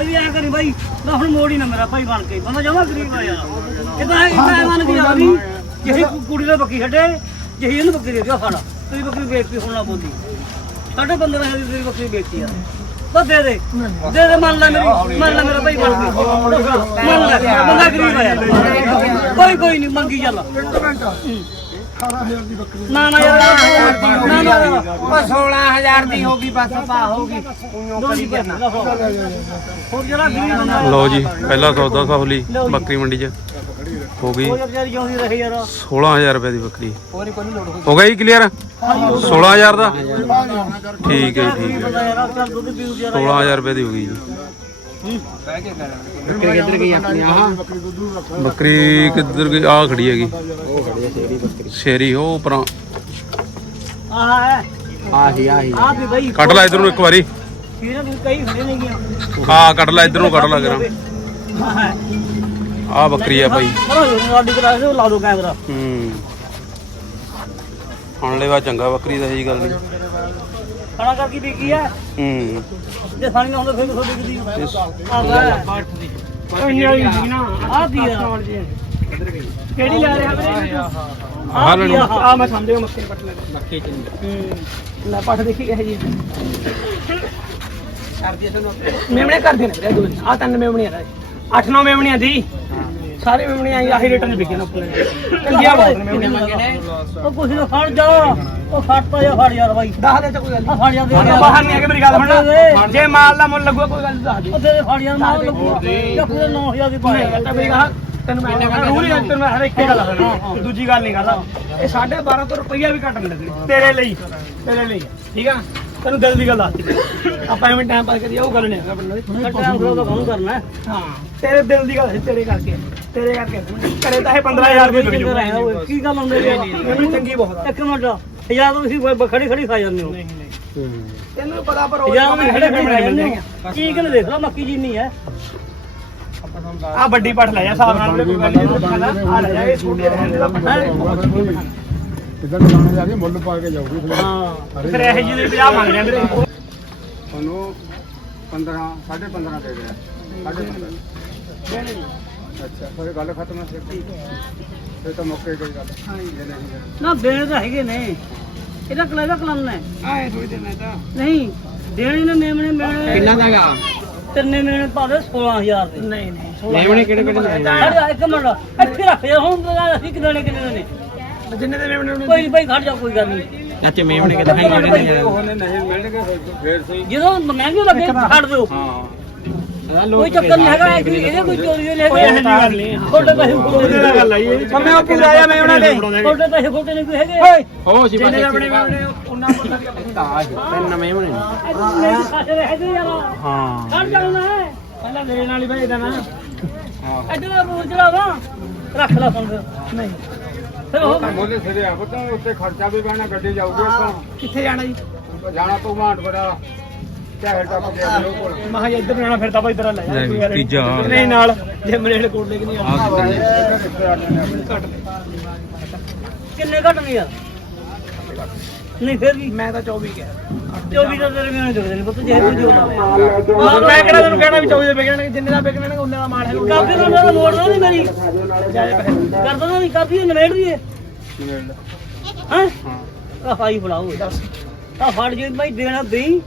ਵੀ ਐ ਕਰੀ ਬਾਈ ਮੈਂ ਹੁਣ ਮੋੜ ਹੀ ਨਾ ਮੇਰਾ ਭਾਈ ਬਣ ਕੇ। ਬੰਦਾ ਜਮਾ ਗਰੀਬ ਆ ਯਾਰ। ਇਹ ਤਾਂ ਮਨ ਦੀ ਆ ਵੀ ਜਿਹੀ ਕੁੜੀ ਨੇ ਬੱਕੀ ਛੱਡੇ ਜਿਹੀ ਇਹਨੂੰ ਬੱਕਰੀ ਦੇ ਦਿਓ ਫੜਾ। ਤੇਰੀ ਬੱਕਰੀ ਵੇਚਤੀ ਹੁਣ ਨਾ ਬੋਲੀ। ਸਾਡੇ 15000 ਦੀ ਤੇਰੀ ਬੱਕਰੀ ਵੇਚਤੀ ਆ। ਬਸ ਦੇ ਦੇ। ਦੇ ਦੇ ਮੰਨ ਲੈ ਮੇਰੀ ਮੰਨ ਲੈ ਮੇਰਾ ਭਾਈ ਬਣ ਕੇ। ਮੰਨ ਲੈ ਬੰਦਾ ਗਰੀਬ ਆ ਯਾਰ। ਕੋਈ ਕੋਈ ਨਹੀਂ ਮੰਗੀ ਚੱਲ। ਨਾ ਨਾ ਯਾਰ ਨਾ ਨਾ ਨਾ ਉਹ 16000 ਦੀ ਹੋ ਗਈ ਬਸ ਪਾ ਹੋ ਗਈ ਹੋਰ ਜਿਹੜਾ ਗਰੀਬ ਬੰਦਾ ਲਓ ਜੀ ਪਹਿਲਾ ਸੌਦਾ ਸੌਲੀ ਬੱਕਰੀ ਮੰਡੀ 'ਚ। ਹੋ ਗਈ। ਉਹ ਯਾਰ ਵਿਚਾਰੀ ਜਿਉਂਦੀ ਰਹੇ ਯਾਰ। 16000 ਰੁਪਏ ਦੀ ਬੱਕਰੀ। ਹੋਰੀ ਕੋਈ ਨਹੀਂ ਲੋੜ ਹੋ ਗਿਆ ਜੀ ਕਲੀਅਰ 16000 ਦਾ? ਠੀਕ ਹੈ ਜੀ, ਠੀਕ ਹੈ। ਬੰਦਾ ਯਾਰ ਚੱਲ ਦੁੱਧ ਪੀਊ ਯਾਰ। 16000 ਰੁਪਏ ਦੀ ਹੋ ਗਈ ਜੀ। ਬੱਕਰੀ ਕਿੱਧਰ ਗਈ ਆਪਣੀ? ਆਹ। ਬੱਕਰੀ ਕਿੱਧਰ ਗਈ? ਆ ਖੜੀ ਹੈਗੀ। ਸ਼ੇਰੀ ਹੋ ਪਰਾਂ ਆਹ ਹੈ ਆਹ। ਹੀ ਆਹ ਹੀ ਆਹ ਵੀ ਬਈ ਕੱਢ ਲੈ ਇਧਰ ਇੱਕ ਵਾਰੀ। ਇਹਨਾਂ ਨੂੰ ਕਈ ਖੜੇ ਨੇ ਗਿਆ ਹਾਂ ਕੱਢ ਲੈ ਇਧਰ ਨੂੰ ਕੱਢ ਲੈ ਕਰਾਂ ਆਹ ਆ ਬੱਕਰੀ ਆ ਭਾਈ। ਲਾ ਦੋ ਕੈਮਰਾ ਹੂੰ ਹੁਣ ਲੈਵਾ ਚੰਗਾ ਬੱਕਰੀ ਦਾ ਇਹ ਗੱਲ ਨਹੀਂ। ਖਾਣਾ ਕਰ ਕੀ ਵਿਕੀ ਹੈ ਹੂੰ। ਜੇ ਸਾਨੀ ਨਾ ਹੁੰਦਾ ਫਿਰ ਕਿਥੋਂ ਵਿਕਦੀ? ਆਹ ਪੱਠ ਦੀ ਇੰਨੀ ਵਾਲੀ ਸੀ ਨਾ। ਆਹ ਦੀ ਆ? ਕਿਹੜੀ ਲੈ ਰਿਹਾ ਵੀਰੇ ਆਹ ਲੈ ਲਓ। ਆ? ਮੈਂ ਸਮਝਿਆ ਮੱਕੇ ਪੱਟ ਲੈ। ਮੱਕੇ ਚ ਲੈ ਪੱਟ ਦੇਖੀ ਕਹੇ ਜੀ ਸਰਦੀਆਂ ਤੋਂ ਮੇਮਣੇ ਕਰਦੇ ਨੇ ਵੀਰੇ ਦੋ। ਆ ਤਿੰਨ ਮੇਮਣੀਆਂ ਦਾ। 8-9 ਮੇਮਣੀਆਂ ਦੀ। ਸਾਰੇ ਮੇਮਣੀਆਂ ਆਹੀ ਰੇਟਾਂ ਦੇ ਵਿਕੇ ਨੇ ਆਪਣੇ। ਚੰਗੀਆਂ ਬਹੁਤ ਨੇ ਨੇ ਉਹ ਕੁਛ ਨਾ ਫੜ ਜਾ। ਉਹ ਫੜ ਪਾ ਜਾ ਫੜ ਯਾਰ ਬਾਈ। ਦੱਸ ਦੇ ਤਾਂ ਕੋਈ ਗੱਲ ਆ ਫੜ ਜਾ ਦੇ ਨਹੀਂ ਬਾਹਰ ਨਹੀਂ ਆ ਕੇ ਮੇਰੀ ਗੱਲ ਸੁਣ ਜੇ ਮਾਲ ਦਾ ਮੁੱਲ ਲੱਗੂਗਾ ਕੋਈ ਗੱਲ ਨੀ ਦੱਸ ਦੇ। ਉਹ ਤੇਰੇ ਫੜ ਜਾ। ਨਾ ਲੱਗੂ ਜਾਂ ਫਿਰ 9000 ਦੀ ਪਾਇਆ ਤਾਂ ਮੇਰੀ ਗੱਲ ਤੈਨੂੰ ਮੈਂ ਕਹਿੰਦਾ ਰੂਲ ਹੀ ਤੈਨੂੰ ਮੈਂ ਹਰ ਇੱਕ ਗੱਲ ਕਰਦਾ ਦੂਜੀ ਗੱਲ ਨਹੀਂ ਕਰਦਾ। ਇਹ 1250 ਰੁਪਈਆ ਵੀ ਘੱਟ ਮਿਲਦਾ ਤੇਰੇ ਲਈ। ਤੇਰੇ ਲਈ ਠੀਕ ਆ? ਤੈਨੂੰ ਦਿਲ ਦੀ ਗੱਲ ਦੱਸਦੀ ਆਪਾਂ ਐਵੇਂ ਟਾਈਮ ਪਾਸ ਕਰੀਏ ਉਹ ਗੱਲ ਨਹੀਂ ਹੈਗਾ ਬੰਦੇ ਦੀ ਟਾਈਮ ਤਾਂ ਕੰਮ ਕਰਨਾ। ਹੈ। ਹਾਂ ਤੇਰੇ ਦਿਲ ਦੀ ਗੱਲ ਸੀ ਤੇਰੇ ਕਰਕੇ। ਤੇਰੇ ਕਰਕੇ। ਕਰੇ ਤਾਂ ਇਹ 15000 ਰੁਪਏ ਆਇਆ ਓਏ ਕੀ ਗੱਲ ਹੁੰਦੀ ਹੈ ਮੈਨੂੰ ਚੰਗੀ ਬਹੁਤ ਆ। ਇੱਕ ਮਿੰਟ ਯਾਰ ਤੁਸੀਂ ਖੜੀ ਖੜੀ ਖਾ ਜਾਂਦੇ ਹੋ। ਤੈਨੂੰ ਪਤਾ ਪਰ ਉਹ ਯਾਰ ਖੜੇ ਖੜੇ ਖਾ ਜਾਂਦੇ ਹੋ। ਚੀਕ ਨੇ ਦੇਖ ਲਾ ਮੱਕੀ ਜਿੰਨੀ ਹੈ ਆ ਵੱਡੀ ਪੱਠ ਲੈ ਜਾ ਨਾਲ ਨਹੀਂ ਆ ਲੈ ਜਾ ਇਹ ਛੋਟੀ ਰਹਿਣ ਦੇ ਦਾ ਪੱਠਾ ਇਦਾਂ ਦੁਕਾਨੇ ਜਾ ਕੇ ਮੁੱਲ ਪਾ ਕੇ ਜਾਊਗੀ ਫਿਰ ਹਾਂ ਫਿਰ ਇਹ ਜਿਹੇ ਦੇ 50 ਮੰਗ ਰਹੇ ਵੀਰੇ। ਤੁਹਾਨੂੰ 15 15.5 ਦੇ ਗਿਆ 15.5 ਅੱਛਾ ਫਿਰ ਗੱਲ ਖਤਮ ਹੈ ਫਿਰ। ਫਿਰ ਤਾਂ ਮੌਕੇ ਗਈ ਗੱਲ। ਜੇ ਨਹੀਂ ਫਿਰ ਨਾ ਦੇਣ ਤਾਂ ਹੈਗੇ ਨੇ। ਇਹਦਾ ਕਲੇਦਾ ਕਲਨ ਹੈ ਆਏ ਥੋੜੀ ਮੈਂ ਤਾਂ। ਨਹੀਂ ਦੇਣੀ ਨੇ ਮੇਮਣੇ ਮੇਮਣੇ ਦਾਗਾ ਤਿੰਨੇ ਮੇਮਣੇ ਪਾਦੇ 16000 ਦੇ। ਨਹੀਂ ਨਹੀਂ ਲੈਵਣੇ ਕਿਹੜੇ ਕਿਹੜੇ ਇੱਕ ਮਿੰਟ ਇੱਥੇ ਰੱਖ ਜਾ ਹੁਣ ਤਾਂ ਅਸੀਂ ਕਿਦਾਂ ਨੇ ਕਿੰਨੇ ਨੇ? ਜਿੰਨੇ ਦੇ ਮੇਵਣੇ ਉਹਨੇ ਕੋਈ ਨੀ ਭਾਈ ਖੜ ਜਾ ਕੋਈ ਗੱਲ ਨਹੀਂ ਚਾਚੇ ਮੇਵਣੇ ਕਿੱਥੇ ਕਿਹੜੇ ਨੇ? ਉਹਨੇ ਨਹੀਂ ਮਿਲਣਗੇ ਫੇਰ ਸਹੀ ਜਦੋਂ ਮਹਿੰਗੇ ਲੱਗੇ ਛੱਡ ਦਿਓ। ਕੋਈ ਚੱਕਰ ਨਹੀਂ ਹੈਗਾ ਇਹ ਇਹਦੇ ਕੋਈ ਚੋਰੀ ਨਹੀਂ ਇਹੋ ਹੈਗਾ ਗੱਲ ਨਹੀਂ ਛੋਟੇ ਪੈਸੇ ਖੋਟੇ ਨਾਲ ਗੱਲ ਆਈ ਹੈ ਮੈਂ ਉਹ ਪੂਰਾ ਆਇਆ ਮੇਵਣਾ ਲੈ ਛੋਟੇ ਪੈਸੇ ਖੋਟੇ ਨਹੀਂ ਕੋਈ ਹੈਗੇ? ਹੋ ਜੀ ਜਿੰਨੇ ਆਪਣੇ ਮੇਵਣੇ ਉਹਨਾਂ ਕੋਲ ਤਿੰਨ ਮੇਵਣੇ ਮੇਰੇ ਖਾਤੇ ਦੇ ਹੈਗੇ ਯਾਰ ਹਾਂ। ਖੜ ਜਾਣਾ ਹੈ ਪਹਿਲਾਂ ਦੇਣ ਵਾਲੀ ਭਾਈ ਦਾ ਨਾ ਇੱਧਰ ਦਾ ਰੂਲ ਚਲਾਵਾ ਰੱਖ ਲੈ ਫਿਰ ਨਹੀਂ। ਬੋਲੇ ਸਿਰੇ ਆ ਪਤਾ ਉੱਤੇ ਖਰਚਾ ਵੀ ਪੈਣਾ ਗੱਡੀ ਜਾਊਗੀ ਆਪਾਂ। ਕਿੱਥੇ ਜਾਣਾ ਜੀ? ਜਾਣਾ ਤੋਂ ਮਾਂਟ ਬੜਾ ਚਾਹੇ ਟੱਪ ਗਿਆ ਉਹ ਕੋਲ ਮਹਾ ਇੱਧਰ ਜਾਣਾ ਫਿਰ ਤਾਂ ਭਾਈ ਤੇਰਾ ਲੈ ਜਾ ਕੋਈ। ਤੀਜਾ। ਨਹੀਂ ਨਾਲ ਜੇ ਮਰੇਲ ਕੋਟ ਲੈ ਕੇ ਨਹੀਂ ਆਉਂਦਾ। ਘੱਟ ਕਿੰਨੇ ਘਟ ਨੇ ਯਾਰ? ਨਹੀਂ ਫਿਰ ਵੀ। ਮੈਂ ਤਾਂ 24 ਕਿਹਾ 24 ਦਾ ਤੇਰੇ ਮੈਨੂੰ ਜੁਗਦੇ ਨਹੀਂ ਪੁੱਤ ਜੇ ਕੋਈ ਜੋ ਲਾਵੇ ਮੈਂ ਕਿਹੜਾ ਤੈਨੂੰ ਕਹਿਣਾ ਵੀ 24 ਦੇ ਵਿਕਣਗੇ ਜਿੰਨੇ ਦਾ ਵਿਕਣਗੇ ਉਹਨੇ ਦਾ ਮਾਲ ਹੈ ਕਾਫੀ ਨਾਲ ਮੇਰਾ। ਮੋੜਨਾ ਨਹੀਂ ਮੇਰੀ ਕਰਦਾ ਨਾ ਨਹੀਂ ਕਾਫੀ ਨਵੇੜ ਦੀਏ ਹਾਂ? ਆ ਫਾਈ ਫੜਾਓ ਆ ਫੜ ਜੇ ਭਾਈ ਦੇਣਾ ਦੇਈ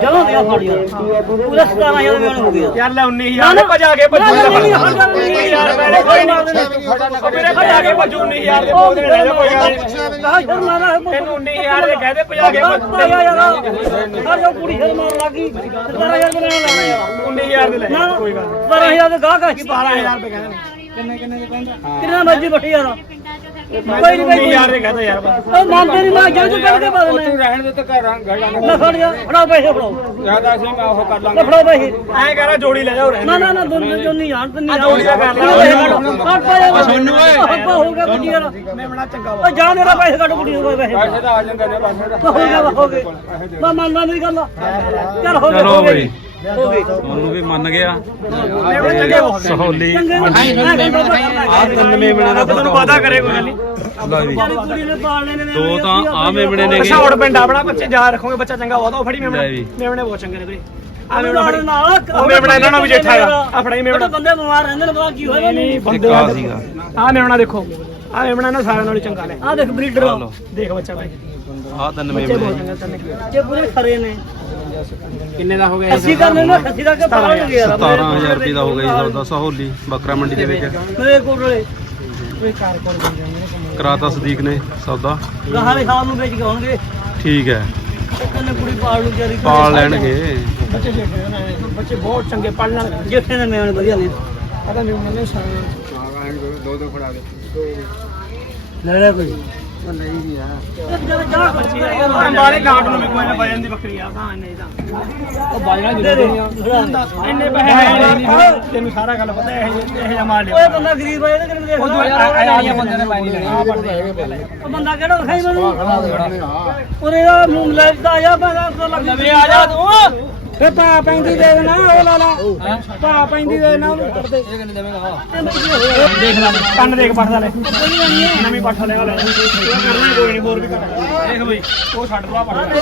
ਜਮਾ ਦਿਆ ਫੜ ਯਾਰ ਪੂਰਾ 17000 ਦੇਣਾ ਹੋ ਗਿਆ ਯਾਰ ਲੈ 19000 ਦੇ ਭਜਾ ਕੇ ਭੱਜੂ ਨਾ, ਨਾ, ਨਾ, ਨਾ, 19000 ਰੁਪਏ ਕੋਈ ਨਹੀਂ ਮੇਰੇ ਭਜਾ ਕੇ ਭੱਜੂ 19000 ਦੇ ਬੋਲ ਦੇ ਲੈ ਜਾ ਕੋਈ ਨੀ। ਸ਼ਰ ਮਾਰਾ ਤੈਨੂੰ 19000 ਦੇ ਕਹਦੇ ਭਜਾ ਕੇ ਭੱਜ ਯਾਰ ਹਰ ਜੋ ਕੁੜੀ ਸ਼ਰ ਮਾਰ ਲੱਗੀ 17000 ਦੇ ਲੈਣਾ ਯਾਰ 19000 ਦੇ ਲੈ ਨਾ ਜਾ, ਕੋਈ ਗੱਲ ਨੀ। 12000 ਦੇ ਗਾਹ ਕਾ 12000 ਰੁਪਏ ਕਹਿੰਦੇ ਨੇ ਕਿੰਨੇ ਕਿੰਨੇ ਦੇ ਕਹਿੰਦਾ ਕਿੰਨਾ ਮਰਜ਼ੀ ਬੱਠੀ ਯਾਰ ਕੋਈ ਨਹੀਂ 19000 ਦੇ ਕਹਦਾ ਯਾਰ ਬਸ। ਉਹ ਮੰਨਦੇ ਨਹੀਂ ਮੈਂ ਜਲਦ ਕਰਕੇ ਪਾ ਦੇਣਾ ਰਹਿਣ ਦੇ ਤਾਂ ਘਰ ਰੰਗ ਗਾਣਾ ਲੈ ਫੜ ਜਾ ਫੜਾਓ ਪੈਸੇ ਫੜਾਓ। ਜ਼ਿਆਦਾ ਸੀ ਮੈਂ ਉਹ ਕਰ ਲੈ ਲਾਂਗਾ ਫੜਾਓ ਪੈਸੇ। ਐਂ ਕਹਰਾ ਜੋੜੀ ਲੈ ਜਾ ਹੋ ਨਾ ਨਾ ਨਾ ਦੋਨੋਂ ਜੋ ਨਹੀਂ ਜਾਣ ਤੇ ਨਹੀਂ ਆ ਜੋੜੀ ਦਾ ਕਰ ਲੈ। ਕੱਟ ਪਾ ਜਾ ਸੋਨੂ ਓਏ ਹੱਪਾ ਹੋ ਗਿਆ ਕੁੜੀ ਯਾਰ ਮੈਂ ਬੜਾ ਚੰਗਾ ਓ ਜਾ ਮੇਰਾ ਪੈਸੇ ਕੱਢ ਕੁੜੀ ਨੂੰ ਪੈਸੇ। ਪੈਸੇ ਤਾਂ ਆ ਜਾਂਦੇ ਨੇ ਪੈਸੇ ਤਾਂ। ਹੋ ਗਿਆ ਹੋ ਗਿਆ। ਮੈਂ ਮੰਨਦਾ ਮੇਰੀ ਗੱਲ। ਚੱਲ ਹੋ ਗਿਆ ਚਲੋ ਹੋ ਗਿਆ ਬਈ। ਉਹਨੂੰ ਵੀ ਮੰਨ ਗਿਆ। ਸਹੌਲੀ ਆ ਤਿੰਨ ਮੇਮਣਾ ਦਾ ਤੈਨੂੰ ਵਾਦਾ ਕਰੇ ਕੋਈ ਨਹੀਂ। ਜੀ। ਨੇ ਨੇ ਦੋ ਤਾਂ ਆ ਮੇਮਣੇ ਨੇ ਪਛਾੜ ਪਿੰਡ ਆਪਣਾ ਬੱਚੇ ਜਾ ਰੱਖੋਗੇ ਬੱਚਾ ਚੰਗਾ ਹੋਦਾ ਉਹ ਫੜੀ ਮੇਮਣੇ। ਮੇਮਣੇ ਬਹੁਤ ਚੰਗੇ ਨੇ ਵੀਰੇ। ਆ ਮੇਮਣਾ ਨਾਲ ਉਹ ਮੇਮਣਾ ਇਹਨਾਂ ਨਾਲ ਵੀ ਜੇਠਾ ਹੈਗਾ। ਆ ਫੜਾਈ ਮੇਮਣਾ। ਬੰਦੇ ਬਿਮਾਰ ਰਹਿੰਦੇ ਨੇ ਪਤਾ ਕੀ ਹੋਇਆ ਨਹੀਂ ਬੰਦੇ ਆ ਸੀਗਾ। ਆ ਮੇਮਣਾ ਦੇਖੋ। ਆ ਮੇਮਣਾ ਨਾ ਸਾਰਿਆਂ ਨਾਲੋਂ ਚੰਗਾ ਲੈ ਆ ਦੇਖ ਬਰੀਡਰ ਦੇਖ ਬੱਚਾ ਭਾਈ ਆ ਤਿੰਨ ਮੇਮਣੇ ਇਹ ਪੂਰੇ ਖਰੇ ਨੇ। ਕਿੰਨੇ ਦਾ ਹੋ ਗਿਆ ਅਸੀਂ ਕਰਨੇ ਨਾ ਖੱਸੀ ਦਾ ਕੇ ਪਾਲ ਗਿਆ। 17000 ਰੁਪਏ ਦਾ ਹੋ ਗਿਆ ਜੀ ਸੌਦਾ ਸਹੌਲੀ ਬੱਕਰਾ ਮੰਡੀ ਦੇ ਵਿੱਚ। ਮੇਰੇ ਕੋਲੇ ਨੇ ਕਰਾਤਾ ਸਦੀਕ ਨੇ ਸੌਦਾ। ਗਾਹਾਂ ਦੇ ਸ਼ਾਮ ਨੂੰ ਵੇਚ ਕੇ ਆਉਣਗੇ। ਠੀਕ ਹੈ। ਕੰਨੇ ਕੁੜੀ ਪਾਲ ਨੂੰ ਤਿਆਰੀ ਪਾਲ ਲੈਣਗੇ। ਬੱਚੇ ਬਹੁਤ ਚੰਗੇ ਪੜਨ ਵਾਲੇ ਜਿੱਥੇ ਨੇ ਮੇਵਣ ਵਧੀਆ ਨੇ। ਪਤਾ ਨਹੀਂ ਉਹਨਾਂ ਸਾਰਾ ਦੋ ਦੋ ਫੜਾ ਦੇ ਲੈ ਲੈ ਕੋਈ। ਬਾਰੇ ਗਾਂਟ ਨੂੰ ਵੀ ਕੋਈ ਨਾ ਵਜਨ ਦੀ ਬੱਕਰੀ ਆ ਤਾਂ ਨਹੀਂ ਤਾਂ ਉਹ ਬਾਜਣਾ ਜ਼ਰੂਰ ਇੰਨੇ ਪੈਸੇ ਹੈ ਨਹੀਂ ਤੈਨੂੰ ਸਾਰਾ ਗੱਲ ਪਤਾ ਇਹ ਇਹ ਜਮਾ ਲਿਓ ਓਏ ਬੰਦਾ ਗਰੀਬ ਹੈ ਇਹਦੇ ਕਿਹੜੇ ਉਹ ਦੋ ਯਾਰ ਆਇਆ ਬੰਦੇ ਨੇ ਪਾਈ ਨਹੀਂ ਆ ਉਹ ਬੰਦਾ ਕਿਹੜਾ ਵਿਖਾਈ ਮੈਨੂੰ ਉਰੇ ਆ ਮੂੰਹ ਲੈਦਾ ਆ ਮੈਂ ਤਾਂ ਲੱਗ ਆ ਜਾ ਤੂੰ ਫੇ ਪਾ ਪੈਂਦੀ ਦੇ ਦੇਣਾ ਉਹ ਲਾ ਲਾ। ਪਾ ਪੈਂਦੀ ਦੇ ਦੇਣਾ ਉਹਨੂੰ ਕਿੰਨੇ ਦੇਵੇਂਗਾ ਦੇਖ ਲੈ। ਕੰਨ ਦੇਖ ਪੱਠ ਦਾ ਲੈ ਨਵੀਂ ਪੱਠ ਲੈ ਲੈ। ਕਰਨਾ ਕੋਈ ਨਹੀਂ ਹੋਰ ਵੀ ਕਰ ਦੇਖ ਬਈ ਉਹ ਛੱਡ ਦੋ ਪੱਠ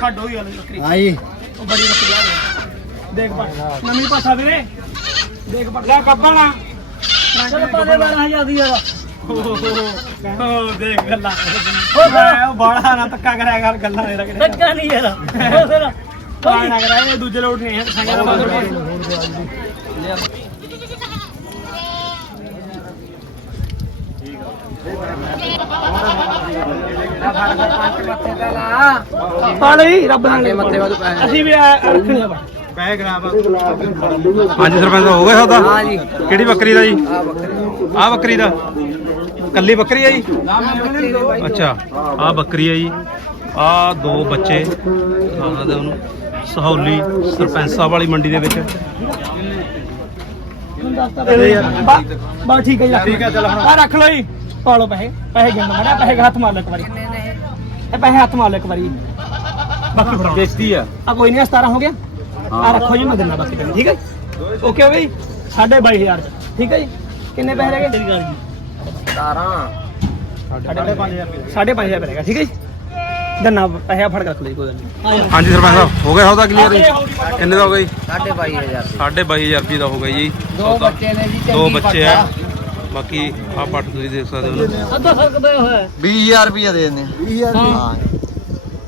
ਛੱਡ ਹੋਈ ਵਾਲੀ ਬੱਕਰੀ। ਆਈ। ਉਹ ਬੜੀ ਬੱਕਰੀ ਆ ਦੇਖ। ਪੱਠ ਨਵੀਂ ਪੱਠਾ ਵੀਰੇ। ਦੇਖ ਪੱਠ ਲੈ ਕੱਪੜਾ ਚਲ ਪਾਦੇ 12000 ਦੀ ਯਾਰ ਉਹ ਦੇਖ ਗੱਲਾਂ। ਉਹ ਬਾੜਾ ਨਾ ਤੱਕਾ ਕਰਿਆ ਕਰ ਗੱਲਾਂ ਦੇ ਰਗੜੇ। ਸੱਚਾ ਨਹੀਂ ਯਾਰ। ਉਹ ਫਿਰ ਪਾਣ ਨਾ ਕਰਾਇਆ ਇਹ ਦੂਜੇ ਲੋਟ ਨਹੀਂ ਹੈ ਸੰਗਿਆ ਦਾ ਬਾਦਰ ਪਾ ਲਈ ਰੱਬ ਨਾਲ ਮੱਥੇ ਵਾਲ ਅਸੀਂ ਵੀ ਰੱਖਣੀ ਆ ਪੈਸੇ ਖਰਾਬ ਹਾਂਜੀ ਸਰਪੰਚ ਹੋ ਗਿਆ ਸੌਦਾ? ਕਿਹੜੀ ਬੱਕਰੀ ਦਾ ਜੀ? ਆ। ਬੱਕਰੀ ਦਾ? ਕੱਲੀ ਬੱਕਰੀ ਆ ਜੀ? ਅੱਛਾ ਆ ਬੱਕਰੀ ਆ ਜੀ। ਆ ਦੋ ਬੱਚੇ ਉਹਨਾਂ ਦੇ ਉਹਨੂੰ। ਸਹੌਲੀ ਸਰਪੰਚ ਵਾਲੀ ਮੰਡੀ ਦੇ ਵਿੱਚ। ਬਾ ਠੀਕ ਹੈ ਜੀ ਠੀਕ ਹੈ ਚਲ ਆ ਰੱਖ ਲਓ ਜੀ। ਪਾ ਲਓ ਪੈਸੇ। ਪੈਸੇ ਗਿਣ ਮੜਾ ਪੈਸੇ ਹੱਥ ਮਾਰ ਲਓ ਇੱਕ ਵਾਰੀ। ਇਹ ਪੈਸੇ ਹੱਥ ਮਾਰ ਲਓ ਇੱਕ ਵਾਰੀ। ਬਾਕੀ ਫੜਾ ਕਿਸ਼ਤੀ ਆ। ਆ ਕੋਈ ਨਹੀਂ 17 ਹੋ ਗਿਆ। ਆ ਰੱਖੋ ਜੀ ਮੈਂ ਦਿੰਦਾ ਬਾਕੀ ਪੈਸੇ ਠੀਕ ਹੈ ਓਕੇ ਹੋ ਗਈ? 22500 ਚ ਠੀਕ ਹੈ ਜੀ? ਕਿੰਨੇ ਪੈਸੇ ਰਹਿ ਗਏ? ਤੇਰੀ ਗੱਲ ਜੀ 5.5000 ਰੁਪਏ ਰਹਿ ਗਿਆ ਠੀਕ ਹੈ ਜੀ? ਦੰਨਾ ਪੈਸੇ ਫੜ ਕੇ ਰੱਖ ਲਈ ਕੋਈ ਗੱਲ ਨਹੀਂ। ਹਾਂਜੀ ਸਰਪੰਚ ਸਾਹਿਬ ਹੋ ਗਿਆ ਸੌਦਾ ਕਲੀਅਰ ਜੀ? ਕਿੰਨੇ ਦਾ ਹੋ ਗਿਆ ਜੀ? 22000 22500 ਰੁਪਏ ਦਾ। ਹੋ ਗਿਆ ਜੀ ਦੋ ਬੱਚੇ ਨੇ ਜੀ ਦੋ ਬੱਚੇ ਆ। ਬਾਕੀ ਆ ਪੱਟ ਤੁਸੀਂ ਦੇਖ ਸਕਦੇ ਹੋ ਅੱਧਾ ਫ਼ਰਕ ਪਿਆ ਹੋਇਆ। ਹੈ। 20000 ਰੁਪਏ ਦੇ ਦਿੰਦੇ 20000 ਹਾਂ।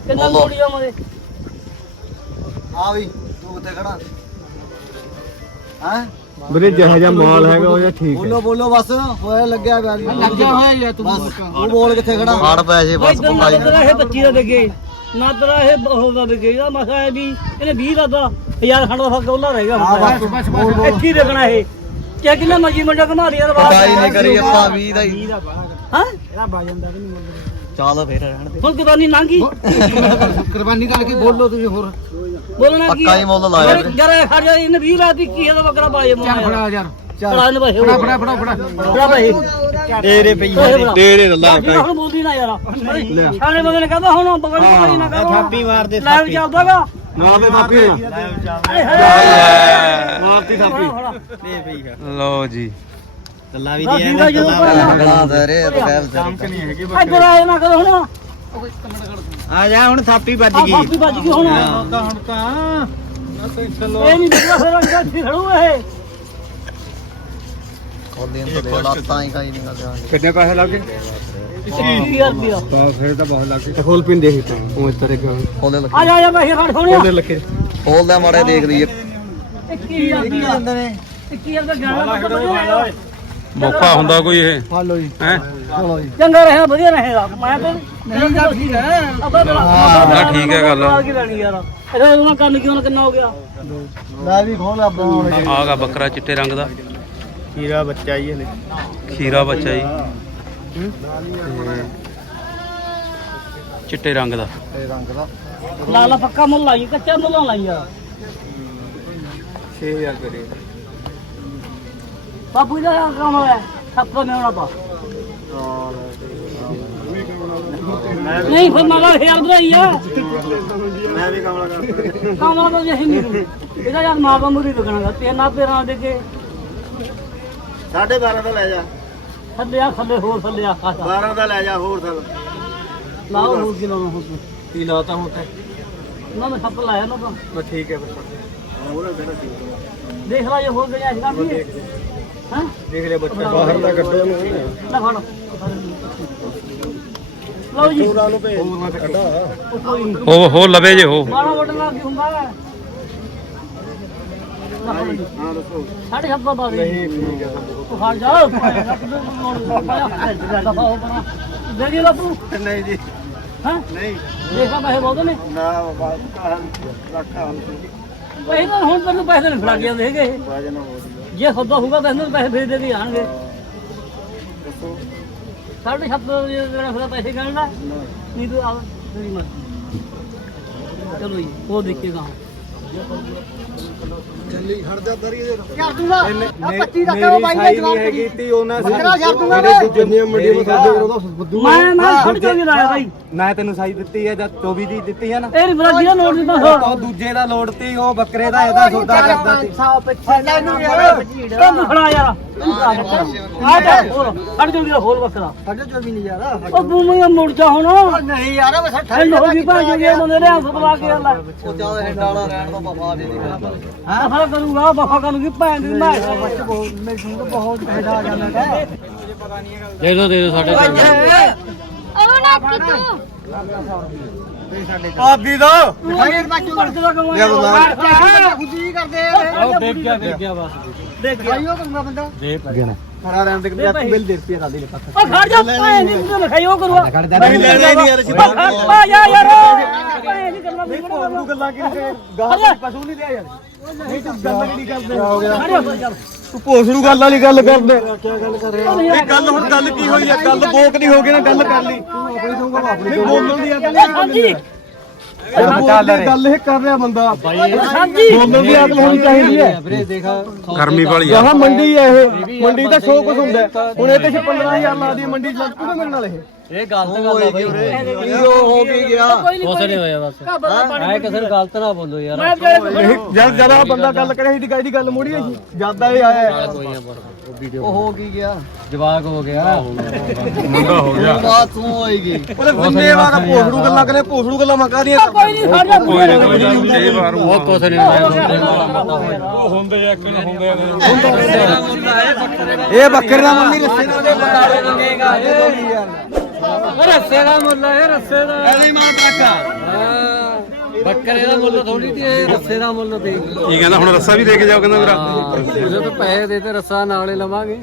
ਕਿੰਨਾ ਮੋੜੀ ਆਵਾਂਗੇ ਆ ਵੀ ਤੂੰ ਉੱਤੇ ਖੜਾ? ਹੈ? ਵੀਰੇ ਜਿਹੋ ਜਿਹਾ ਮਾਲ ਹੈਗਾ ਉਹ ਜਿਹਾ ਠੀਕ ਬੋਲੋ ਬੋਲੋ ਬਸ ਹੋਇਆ ਲੱਗਿਆ ਪਿਆ ਲੱਗਿਆ ਹੋਇਆ ਯਾਰ ਤੂੰ ਬਸ ਤੂੰ ਬੋਲ ਕਿੱਥੇ ਖੜਾ? ਹੜ ਪੈਸੇ ਬਈ ਤੈਨੂੰ ਨਾ ਤੇਰਾ ਇਹ 25 ਦਾ ਵਿਕੇ ਨਾ ਤੇਰਾ ਇਹ ਉਹ ਦਾ ਵਿਕੇ ਇਹਦਾ ਮਸਾ ਹੈ ਵੀ ਇਹਨੇ 20 ਦਾ ਤਾਂ ਹਜ਼ਾਰ ਖੰਡ ਦਾ ਫ਼ਰਕ ਉਹਲਾ ਰਹੇਗਾ ਬਸ ਬਸ ਬਸ ਇੱਥੇ ਹੀ ਵਿਕਣਾ ਇਹ। ਕਿ ਕਿੰਨਾ ਮਰਜ਼ੀ ਮੰਡਾ ਘਮਾ ਬਾਤ ਕਟਾਈ ਨਹੀਂ ਕਰੀ ਆਪਾਂ 20 ਦਾ ਹੀ। ਹਾਂ? ਚੱਲ ਫੇਰ ਰਹਿਣ ਦੇ। ਹੁਣ ਕਿਦਾਂ ਨਹੀਂ ਲੰਘੀ ਕੁਰਬਾਨੀ ਕਰਕੇ ਬੋਲੋ ਤੁਸੀਂ ਹੋਰ। ਬੋਲਣਾ ਕੀ ਪੱਕਾ ਹੀ ਮੁੱਲ ਲਾਇਆ ਵੀਰੇ। ਜਰਾ ਖੜ ਜਾ ਇਹਨੇ 20 ਲਾ ਦੀ ਕੀ ਇਹਦਾ ਬੱਕਰਾ ਪਾਏ ਮੋਂ ਫੜਾ ਯਾਰ ਫੜਾ ਇਹਨੂੰ ਪੈਸੇ ਫੜਾ ਫੜਾ ਫੜਾ ਫੜਾ। ਪੈਸੇ ਤੇਰੇ ਪਈਏ ਤੇਰੇ ਲੱਲਾ ਹੁਣ ਬੋਲਦੀ ਨਾ ਯਾਰ। ਸਾਰੇ ਬੰਦੇ ਨੇ ਕਹਿੰਦਾ ਹੁਣ ਬਗੜੀ ਬਗੜੀ ਨਾ ਕਰੋ ਥਾਪੀ ਮਾਰ ਦੇ ਲਾਈਵ ਚੱਲਦਾਗਾ। ਨਾ ਤੇ ਮਾਪੀ। ਮਾਰਤੀ ਲਓ ਜੀ। ਕੱਲਾ ਵੀ ਦੇ ਜਦੋਂ ਅਗਲਾ ਦੇ ਰੇ ਬੈਲ ਤੇ ਨਹੀਂ ਹੈਗੀ ਇੱਧਰ ਆਏ ਨਾ ਕਰੋ ਹੁਣ। ਆ ਜਾ ਹੁਣ ਥਾਪੀ ਵੱਜ ਆ ਕਾਪੀ ਵੱਜ ਗਈ ਹੁਣ ਤਾਂ ਹੁਣ ਤਾਂ ਇਹ ਨਹੀਂ ਬੁੱਧਾ ਫਿਰ ਅੰਦਰ ਇੱਥੇ ਖੜੂ ਇਹ। ਕੋਲੀਆਂ ਤੋਂ ਦੇ ਲਾਤਾਂ ਹੀ ਕਾਈ ਨਹੀਂ ਕਰਦਾ ਕਿੰਨੇ ਪੈਸੇ ਲੱਗੇ 20000 ਰੁਪਇਆ। ਤਾਂ ਫਿਰ ਤਾਂ ਬਹੁਤ ਲੱਗੇ ਫੁੱਲ ਪਿੰਦੇ ਸੀ ਤਾਂ ਉਹ ਇਸ ਤਰ੍ਹਾਂ ਖੋਲੇ ਆ ਲੱਗੇ। ਜਾ ਆ ਜਾ ਪੈਸੇ ਖੜ ਸੋਣਿਆ ਲੱਗੇ। ਖੋਲ ਦੇ ਮਾੜੇ ਦੇਖ ਲਈਏ। 21000 ਰੁਪਇਆ। ਨੇ 21000 ਦਾ ਵਧੀਆ ਮੌਕਾ ਹੁੰਦਾ ਕੋਈ ਇਹ? ਫਾਲੋ ਜੀ। ਹੈ? ਚਲੋ ਜੀ। ਚੰਗਾ ਰਹਿਣਾ ਵਧੀਆ ਰਹੇਗਾ ਮੈਂ ਤਾਂ ਨਹੀਂ ਤਾਂ ਠੀਕ ਹੈ। ਅਬਾ ਨਾ ਠੀਕ ਹੈ ਗੱਲ। ਕੀ ਲੈਣੀ ਯਾਰ। ਇਹਦਾ ਉਹਨਾਂ ਕੰਨ ਕਿਉਂ ਨਾ ਕਿੰਨਾ ਹੋ ਗਿਆ? ਲੈ ਵੀ ਖੋਲ ਆਪਣਾ। ਆਗਾ ਬੱਕਰਾ ਚਿੱਟੇ ਰੰਗ ਦਾ। ਹੀਰਾ ਬੱਚਾ ਹੀ ਹਲੇ ਖੀਰਾ ਬੱਚਾ ਜੀ। ਚਿੱਟੇ ਰੰਗ ਦਾ। ਇਹ ਰੰਗ ਦਾ। ਲਾਲਾ ਪੱਕਾ ਮੁੱਲ ਲਾਈ ਕੱਚਾ ਮੁੱਲ ਲਾਈ ਯਾਰ। 6000 ਕਰੇ ਬਾਪੂ ਦਾ ਕੰਮ ਹੈ ਸੱਪ ਦਾ ਮੇਵਣਾ ਪਾ ਨਹੀਂ ਫਿਰ ਮਾਲਾ ਖਿਆਲ ਬਣਾਈ ਆ ਮੈਂ ਵੀ ਕਮਲਾ ਕਰਦਾ ਕਾਮਾ ਤਾਂ ਜਹੀ ਨਹੀਂ ਇਹਦਾ ਯਾਰ ਮਾਂ ਦਾ ਮੁਰੀ ਵਿਕਣਾਗਾ ਤੇ ਨਾ ਪੇਰਾਂ ਦੇ ਕੇ 12.5 ਦਾ ਲੈ ਜਾ ਥੱਲੇ ਆ ਥੱਲੇ ਹੋਰ ਥੱਲੇ ਆ ਖਾਸਾ 12 ਦਾ ਲੈ ਜਾ ਹੋਰ ਥਲ ਲਾਓ ਹੋਰ ਕੀ ਲਾਉਣਾ ਹੋਰ ਕੀ ਲਾਤਾ ਹੁਣ ਤੇ ਨਾ ਮੈਂ ਸੱਪ ਲਾਇਆ ਨਾ ਤਾਂ ਬਸ ਠੀਕ ਹੈ ਬਸ ਦੇਖ ਲਾ ਜੇ ਹੋਰ ਗਈਆਂ ਕਰਦੀ ਹਾਂ। ਦੇਖ ਲੈ ਬੱਚੇ। ਬਾਹਰ ਦਾ ਕੱਢੋ ਨੂੰ। ਲੈ ਫੜ। ਲਓ ਜੀ। ਉਹਨਾਂ ਨੂੰ ਭੇਜ। ਹੋਰ ਮੈਂ ਕੱਢਾ। ਉਹ ਕੋਈ ਨੀ। ਹੋ ਹੋ ਲਵੇ ਜੇ ਹੋ। ਮਾੜਾ ਮੋਟਾ ਨਾਲ ਕੀ ਹੁੰਦਾ। ਹੈ ਹਾਂ ਦੱਸੋ। ਸਾਢੇ ਸੱਤ ਦਾ ਦੇ। ਨਹੀਂ ਠੀਕ ਹੈ ਤੂੰ ਖੜ ਜਾ। ਦਫਾ ਹੋ ਪਰਾਂ ਦੇ ਦੇ ਬਾਪੂ। ਨਹੀਂ ਜੀ। ਹਾਂ। ਨਹੀਂ। ਦੇਖਾ ਪੈਸੇ ਬਹੁਤ ਨੇ। ਨਾ ਬਾਤ ਕਹਾਂ ਰੱਖਾ ਹਮ ਪੈਸੇ ਤਾਂ ਹੁਣ ਤੈਨੂੰ ਪੈਸੇ ਨਹੀਂ ਫੜਾ ਕੇ ਆਉਂਦੇ ਹੈਗੇ। ਵਜਨ ਹੋ ਗਿਆ ਜੇ ਸੌਦਾ ਹੋਊਗਾ ਤਾਂ ਇਹਨਾਂ ਨੂੰ ਪੈਸੇ ਭੇਜ ਦੇ ਕੇ ਆਣਗੇ ਸਾਢੇ ਸੱਤ ਦਾ ਜਿਹੜਾ ਫਿਰ ਪੈਸੇ ਗਣਨਾ ਨਹੀਂ ਤੂੰ ਆ ਤੇਰੀ ਮਰਜ਼ੀ। ਚਲੋ ਜੀ ਉਹ ਦੇਖੇਗਾ ਚੱਲੀ ਖੜ ਜਾ ਤਰੀ ਦੇ ਮੇਰੀ ਸਾਈ ਨਹੀਂ ਹੈਗੀ ਤੀ ਉਹਨਾਂ ਸੀ ਮੇਰੇ ਜਿੰਨੀਆਂ ਮੰਡੀਆਂ ਵਿੱਚ ਸਾਡੇ ਉਹਦਾ ਬੁੱਧੂ ਮੈਂ ਮੈਂ ਛੱਡ ਕੇ ਲਾਇਆ ਬਾਈ। ਮੈਂ ਤੈਨੂੰ ਸਾਈ ਦਿੱਤੀ ਹੈ ਜਦ 24 ਦੀ ਦਿੱਤੀ ਹੈ ਨਾ। ਇਹ ਨਹੀਂ ਪਤਾ ਜਿਹਦਾ ਨੋਟ ਦਿੱਤਾ ਹੋ। ਉਹ ਦੂਜੇ ਦਾ ਲੋੜ ਤੀ ਉਹ ਬੱਕਰੇ ਦਾ ਇਹਦਾ ਸੌਦਾ ਕਰਦਾ ਤੀ। ਉਹ ਤੂੰ ਫੜਾ ਯਾਰ। ਆ ਜਾ ਹੋਰ ਛੱਡ ਜਲਦੀ ਦਾ ਹੋਰ ਬੱਕਰਾ। ਸਾਡੇ ਚੋ ਵੀ ਨਹੀਂ ਯਾਰ ਉਹ ਤੂੰ ਮੈਂ ਮੁੜ ਜਾ ਹੁਣ। ਨਹੀਂ ਯਾਰ ਮੈਂ ਸੱਠ ਠੰਡ ਹੋ ਗਈ ਭਾਂ ਜੇ ਬੰਦੇ ਨੇ ਹੱਥ ਦਬਾ ਕੇ ਅੱਲਾ ਉਹ ਚਾਹ ਹੈਂਡ ਵਾਲਾ ਰਹਿਣ ਦਾ ਬਾਬਾ ਦੇ ਦੇ। ਦਫਾ ਕਰੂਗਾ ਬਫਾ ਕਰੂਗੀ ਭੈਣ ਦੀ ਮੈਂ ਮੈਂ ਸੁਣ ਤਾਂ ਬਹੁਤ ਫਾਇਦਾ ਆ ਜਾਂਦਾ ਹੈ। ਦੇ ਦੋ ਦੇ ਦੋ ਸਾਡੇ ਉਹ ਨਾ ਤੂੰ। ਆਪੀ ਦੋ। ਖੁਦੀ ਕਰਦੇ ਉਹ ਦੇਖ ਗਿਆ ਦੇਖ ਗਿਆ ਬਸ। ਦੇਖ ਗਿਆ ਆਈਓ ਕਰਨਾ ਬੰਦਾ। ਖੜਾ ਰਹਿਣ ਦੇ ਬਿੱਲ ਦੇ ਰੁਪਏ ਦਾ ਦੇ ਲਿਖਾ ਉਹ ਖੜ ਜਾ ਭੈਣ ਦੀ ਤੂੰ ਲਿਖਾਈ ਉਹ ਕਰਵਾ ਨਹੀਂ ਲੈਣਾ ਹੀ ਨਹੀਂ ਯਾਰ ਆ ਜਾ ਯਾਰ। ਭੈਣ ਦੀ ਗੱਲਾਂ ਨਹੀਂ ਕਰਨਾ ਗੱਲਾਂ ਕਿ ਗਾਹ ਪਸ਼ੂ ਨਹੀਂ ਲਿਆ ਯਾਰ। ਨਹੀਂ ਤੂੰ ਗੱਲ ਨਹੀਂ ਕਰਦੇ ਹੋ? ਗਿਆ ਖੜ ਜਾ। ਚੱਲ ਤੂੰ ਭੋਸੜੂ ਗੱਲ ਵਾਲੀ ਗੱਲ ਕਰਦੇ। ਕੀ ਗੱਲ ਕਰ ਰਿਹਾ ਇਹ ਗੱਲ ਹੁਣ ਗੱਲ ਕੀ ਹੋਈ ਹੈ ਗੱਲ ਬੋਕ ਨਹੀਂ ਹੋ ਗਈ ਨਾ ਗੱਲ ਕਰ ਲਈ। ਆਪਣੀ ਦਊਗਾ ਮੈਂ ਆਪਣੀ ਬੋਲਣ ਦੀ ਸਾਂਝੀ ਚੱਲ ਗੱਲ ਇਹ ਕਰ ਰਿਹਾ ਬੰਦਾ। ਸਾਂਝੀ ਬੋਲਣ ਦੀ ਅਕਲ ਹੋਣੀ ਚਾਹੀਦੀ ਹੈ। ਵੀਰੇ ਦੇਖਾ ਗਰਮੀ ਵਾਲੀ ਆ। ਗਾਹਾਂ ਮੰਡੀ ਹੈ ਇਹ। ਮੰਡੀ ਦਾ ਸ਼ੋਅ ਕੁਝ ਹੁੰਦਾ ਹੈ। ਹੁਣ ਇਹ ਤੇ 15000 ਲਾ ਦੀ ਮੰਡੀ ਚ ਲੱਗ ਪੂਗਾ ਮੇਰੇ ਨਾਲ ਇਹ। ਇਹ ਗਲਤ ਗੱਲ ਆ ਬਈ। ਹੋ ਵੀ ਗਿਆ? ਕੋਈ ਨਹੀਂ ਕੁਛ ਨਹੀਂ ਹੋਇਆ ਬਸ। ਮੈਂ ਕਿਸੇ ਨੂੰ ਗਲਤ ਨਾ ਬੋਲੋ ਯਾਰ। ਇਹ ਜਦ ਜਦ ਆਹ ਬੰਦਾ ਗੱਲ ਕਰੇ ਸੀ ਦੀ ਗੱਲ ਮੋੜੀ ਸੀ ਜ਼ਿਆਦਾ ਇਹ ਆਇਆ ਹੈ। ਉਹ ਹੋ ਕੀ ਗਿਆ। ਜਵਾਕ ਹੋ ਗਿਆ। ਮੁੰਡਾ ਹੋ ਗਿਆ। ਬਾਤ ਤੂੰ ਹੋਏਗੀ ਉਹਦੇ ਬੰਦੇ ਵਾਲਾ ਭੋਸੜੂ ਗੱਲਾਂ ਕਰੇ ਭੋਸੜੂ ਗੱਲਾਂ ਮਕਾ ਦੀਆਂ ਕੋਈ ਨਹੀਂ ਖੜ ਜਾ ਕੋਈ ਨਹੀਂ ਕੋਈ ਨਹੀਂ ਕਈ ਵਾਰ ਉਹ ਕੁਛ ਇਹ ਬੱਕਰੇ ਦਾ ਮੰਨੀ ਰੱਸੇ ਨਾਲ ਦੇ ਬਟਾਲੇ ਮੰਗੇਗਾ ਇਹ ਰੱਸੇ ਦਾ ਮੁੱਲ ਹੈ ਰੱਸੇ ਦਾ। ਐਵੇਂ ਮਾਰ ਟਾਕਾ ਬੱਕਰੇ ਦਾ ਮੁੱਲ ਥੋੜੀ ਤੇ ਰੱਸੇ ਦਾ ਮੁੱਲ ਦੇ। ਕੀ ਕਹਿੰਦਾ ਹੁਣ ਰੱਸਾ ਵੀ ਦੇ ਕੇ ਜਾਓ ਕਹਿੰਦਾ ਮੇਰਾ ਜਦੋਂ ਪੈਸੇ ਦੇ ਤੇ ਰੱਸਾ ਨਾਲੇ ਲਵਾਂਗੇ।